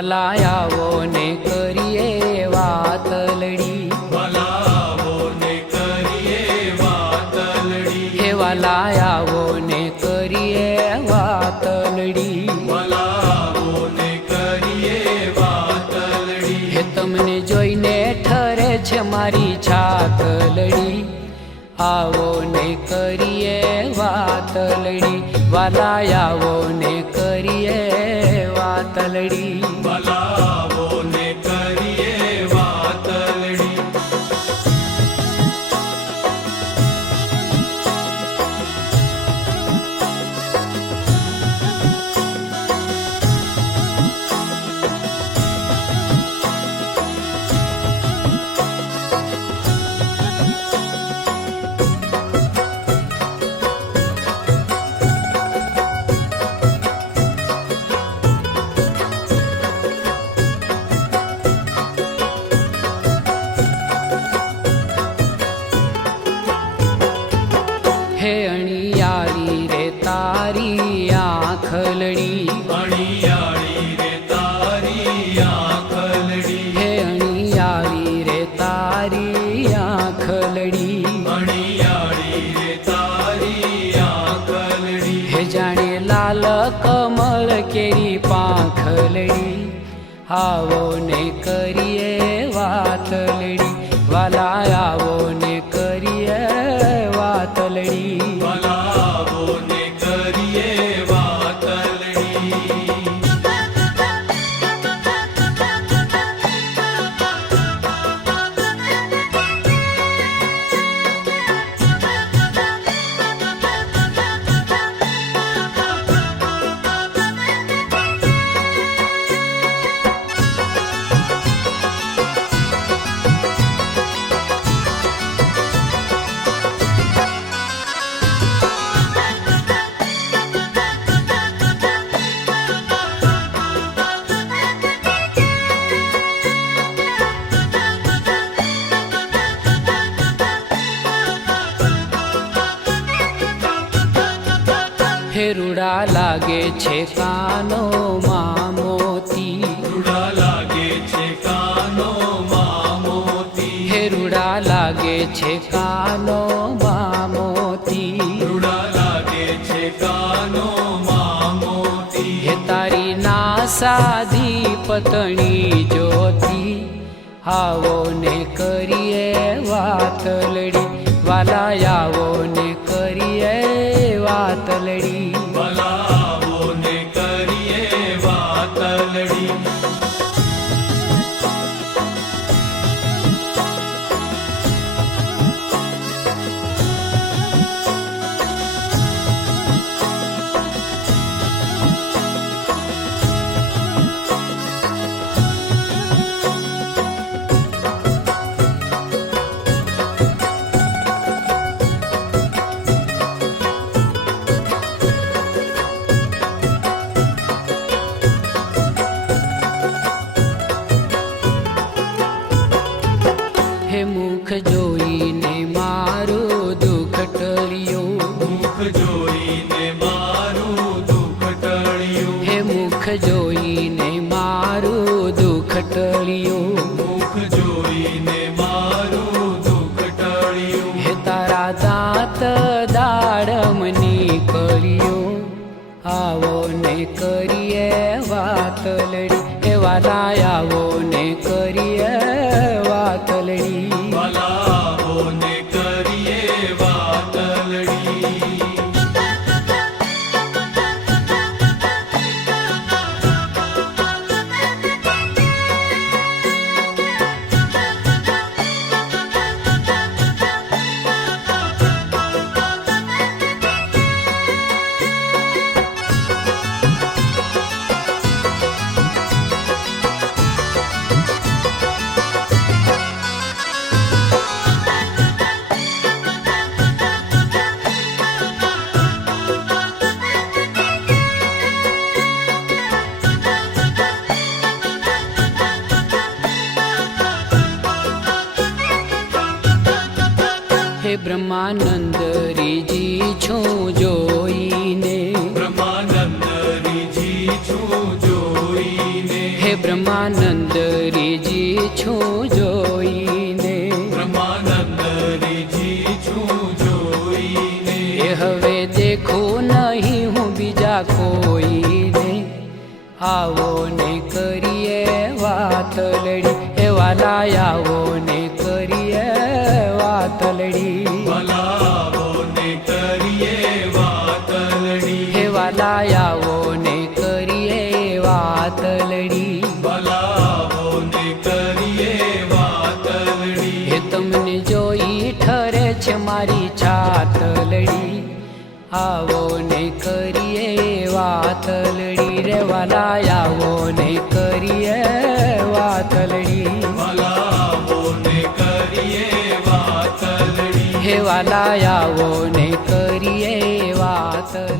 વાલા આવો ને કરીએ વાતલડી, વાલા આવો ને કરીએ વાતલડી, હે વાલા આવો ને કરીએ વાતલડી, વાલા આવો ને કરીએ વાતલડી. હે તમને જોઈને ઠરે છે મારી છાતલડી, આવો ને કરીએ વાતલડી, વાલા આવો ને કરીએ વાતલડી. વાલા આવો ને કરીએ વાતલડી. હે અણિયાળી રે તારી આંખલડી, અણિયાળી રે તારી આંખલડી, હે અણિયાળી રે તારી આંખલડી, અણિયાળી રે તારી આંખલડી. હે જાણે લાલ કમળ કેરી પાંખલડી, આવો ને કરીએ વાતલડી, વાલા આવો ને કરીએ વાતલડી. વાલા આવો ને કરીએ વાતલડી. હે રૂડા લાગે છે કાનોમાં મોતી, રૂડા લાગે છે કાનોમાં મોતી, હે રૂડા લાગે છે કાનોમાં મોતી, રૂડા લાગે છે કાનોમાં મોતી. હે તારી ના સાધી પતણી જ્યોતિ, આવો ને કરીએ વાતલડી, વાલા આવો ને કરીએ વાતલડી. વાલા આવો ને કરીએ વાતલડી. હે મુખ જોઈને મારું દુઃખ ટળ્યું, મુખ જોઈને મારું દુઃખ ટળ્યું, હે મુખ જોઈને મારું દુઃખ ટળ્યું, મુખ જોઈને મારું દુઃખ ટળ્યું. હે તારા દાંત દાડમ નીકળ્યું, આવો ને કરીએ વાતલડી, હે વાલા આવો ને કરીએ વાતલડી. વાલા આવો ને કરીએ વાતલડી. હે બ્રહ્માનંદ રીજી છું જોઈને, બ્રહ્માનંદ રીજી છું જોઈને, હે બ્રહ્મ બ્રહ્માનંદ રીજી છું જોઈને, બ્રહ્માનંદ રીજી છું જોઈને, એ હવે દેખું નહીં હું બીજા કોઈને, આવો ને કરીએ વાતલડી, એ વાલા આવો ને કરીએ વાતલડી, ભલાવો ને કરીએ વાતલડી, હે વાલા આવો ને કરીએ વાતલડી, ભલાવો ને કરીએ વાતલડી, હે તમને જોઈ ઠરે છે મારી છાતલડી, આવો ને કરીએ વાતલડી, રે વાલા આવો ને કરીએ વાતલડી, ભલાવો ને કરીએ વાતલડી, હે વાલા આવો ને કરીએ વાતલડી.